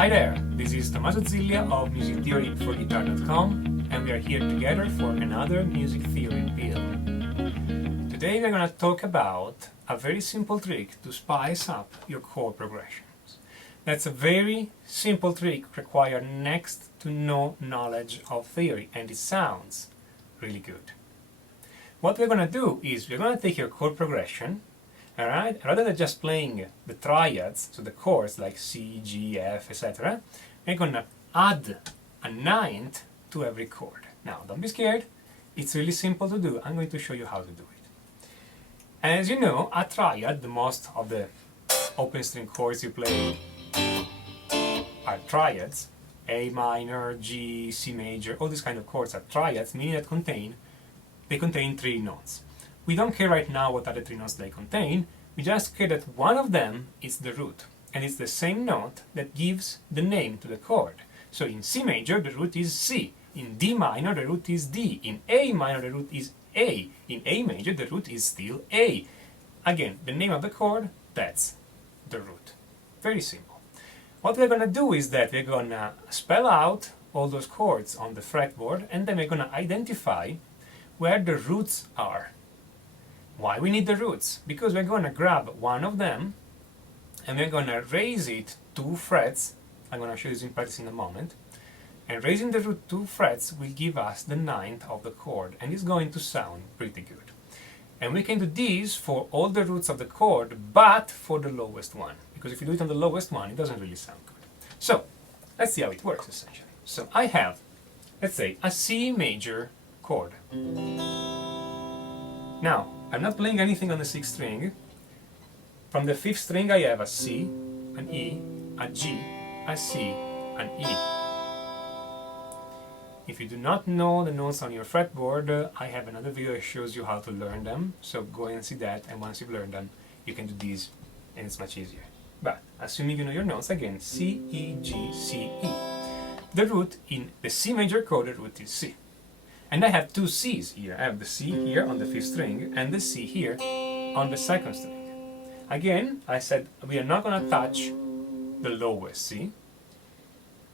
Hi there, this is Tommaso Ziglia of musictheoryforguitar.com and we are here together for another music theory video. Today we're going to talk about a very simple trick to spice up your chord progressions. That's a very simple trick, requires next to no knowledge of theory, and it sounds really good. What we're going to do is we're going to take your chord progression, alright, rather than just playing the triads, so the chords like C, G, F, etc., we're going to add a ninth to every chord. Now, don't be scared, it's really simple to do. I'm going to show you how to do it. As you know, a triad, the most of the open string chords you play are triads. A minor, G, C major, all these kind of chords are triads, meaning that they contain three notes. We don't care right now what other three notes they contain, we just care that one of them is the root, and it's the same note that gives the name to the chord. So in C major the root is C, in D minor the root is D, in A minor the root is A, in A major the root is still A. Again, the name of the chord, that's the root. Very simple. What we're going to do is that we're going to spell out all those chords on the fretboard, and then we're going to identify where the roots are. Why we need the roots? Because we're going to grab one of them and we're going to raise it 2 frets. I'm going to show you this in practice in a moment. And raising the root 2 frets will give us the ninth of the chord, and it's going to sound pretty good. And we can do this for all the roots of the chord, but for the lowest one. Because if you do it on the lowest one, it doesn't really sound good. So, let's see how it works essentially. So I have, let's say, a C major chord. Now, I'm not playing anything on the 6th string. From the 5th string I have a C, an E, a G, a C, an E. If you do not know the notes on your fretboard, I have another video that shows you how to learn them, so go and see that, and once you've learned them, you can do these, and it's much easier. But, assuming you know your notes, again, C, E, G, C, E. The root in the C major chord, the root is C. And I have 2 C's here. I have the C here on the 5th string and the C here on the 2nd string. Again, I said we are not going to touch the lowest C.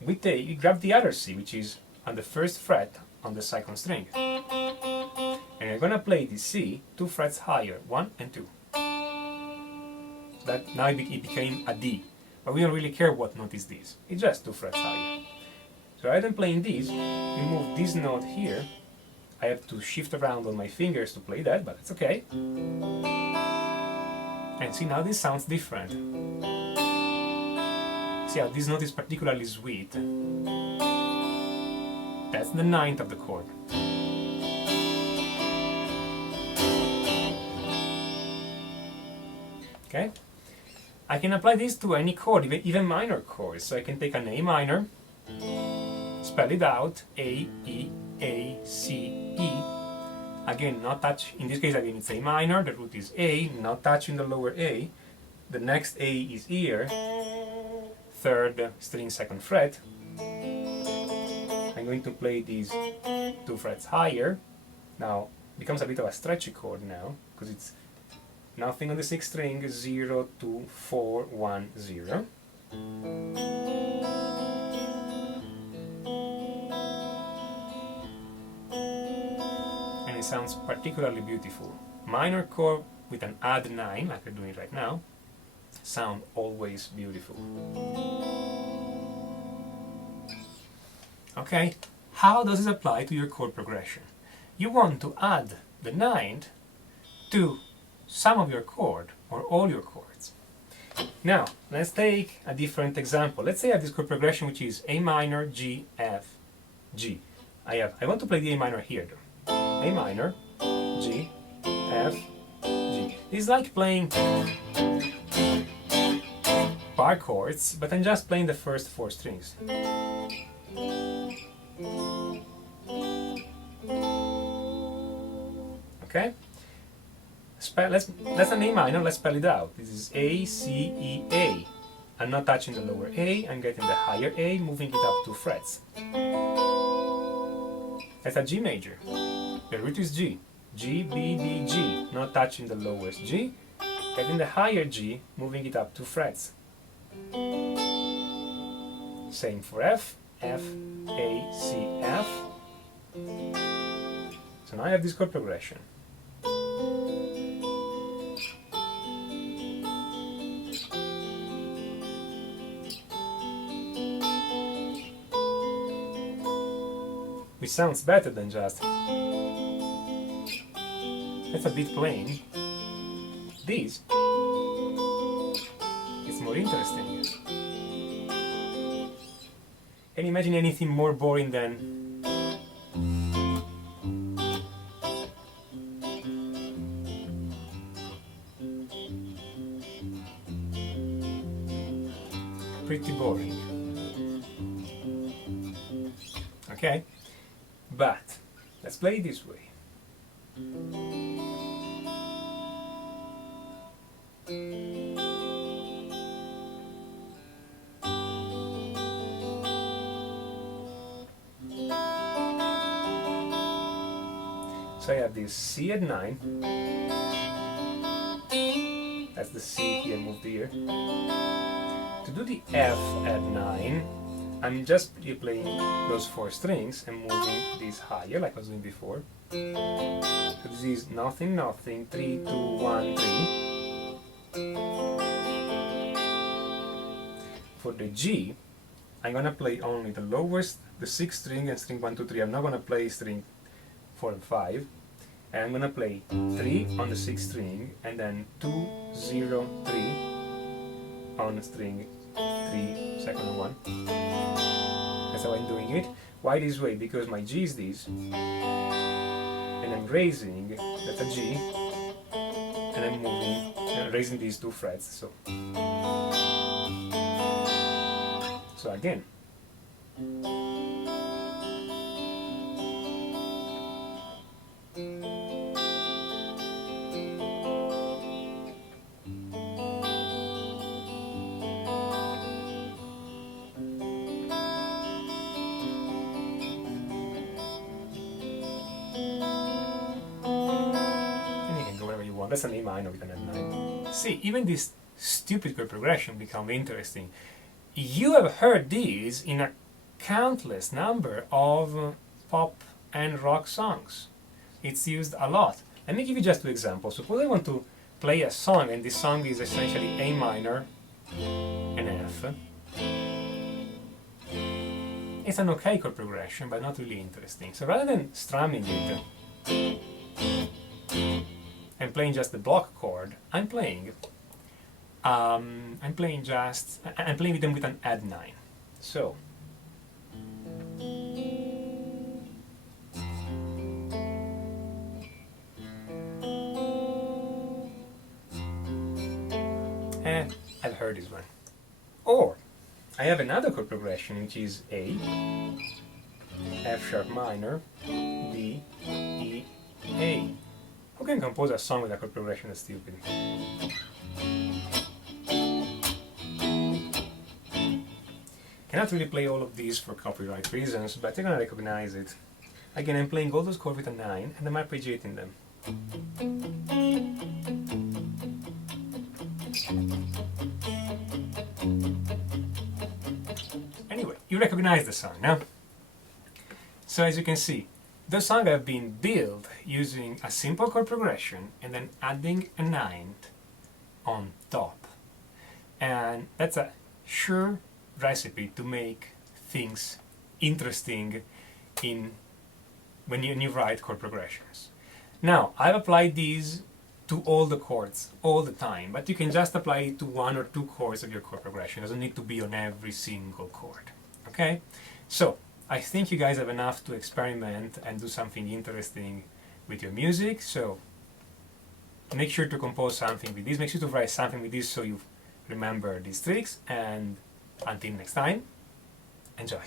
We grab the other C, which is on the 1st fret on the 2nd string. And we're going to play the C 2 frets higher, 1 and 2. So that now it became a D. But we don't really care what note is this. It's just 2 frets higher. So rather than playing this, we move this note here. I have to shift around on my fingers to play that, but it's okay. And see, now this sounds different. See how this note is particularly sweet. That's the ninth of the chord. Okay? I can apply this to any chord, even minor chords. So I can take an A minor, spell it out, A, E, A, C, E. Again, not touch, in this case again it's A minor, the root is A, not touching the lower A. The next A is here, 3rd string 2nd fret. I'm going to play these 2 frets higher. Now, it becomes a bit of a stretchy chord now, because it's nothing on the 6th string, 0, 2, 4, 1, 0. It sounds particularly beautiful. Minor chord with an add 9, like we're doing right now, sound always beautiful. Okay, how does this apply to your chord progression? You want to add the ninth to some of your chord or all your chords. Now, let's take a different example. Let's say I have this chord progression which is A minor, G, F, G. I want to play the A minor here though. A minor, G, F, G. It's like playing bar chords, but I'm just playing the first 4 strings. Okay? That's an A minor, let's spell it out. This is A, C, E, A. I'm not touching the lower A, I'm getting the higher A, moving it up 2 frets. That's a G major. The root is G. G, B, D, G. Not touching the lowest G. Getting the higher G, moving it up 2 frets. Same for F, F, A, C, F. So now I have this chord progression. Which sounds better than just that's a bit plain. This is more interesting. Can you imagine anything more boring than pretty boring? Okay? But let's play it this way. So I have this C at 9. That's the C here moved here. To do the F at 9, I'm just playing those 4 strings and moving these higher like I was doing before. So this is nothing, nothing, 3, 2, 1, 3. For the G, I'm gonna play only the lowest, the 6th string and string 1, 2, 3. I'm not gonna play string 4 and 5. And I'm gonna play 3 on the 6th string and then 2, 0, 3 on string 3, second one. That's how I'm doing it. Why this way? Because my G is this, and I'm raising, that's a G, and I'm moving, and raising these 2 frets. So again. That's an A minor with an F9. See, even this stupid chord progression becomes interesting. You have heard these in a countless number of pop and rock songs. It's used a lot. Let me give you just 2 examples. Suppose I want to play a song and this song is essentially A minor and F. It's an okay chord progression, but not really interesting. So rather than strumming it and playing just the block chord, I'm playing with them with an add 9. So I've heard this one. Or I have another chord progression which is A, F sharp minor, D, E, A. Who can compose a song with a chord progression that's stupid? Cannot really play all of these for copyright reasons, but you're gonna recognize it. Again, I'm playing all those chords with a 9 and I'm arpeggiating them. Anyway, you recognize the song now? So as you can see, the song have been built using a simple chord progression and then adding a 9th on top. And that's a sure recipe to make things interesting when you write chord progressions. Now, I've applied these to all the chords all the time, but you can just apply it to 1 or 2 chords of your chord progression. It doesn't need to be on every single chord. Okay? So, I think you guys have enough to experiment and do something interesting with your music. So, make sure to compose something with this. Make sure to write something with this so you remember these tricks. And until next time, enjoy.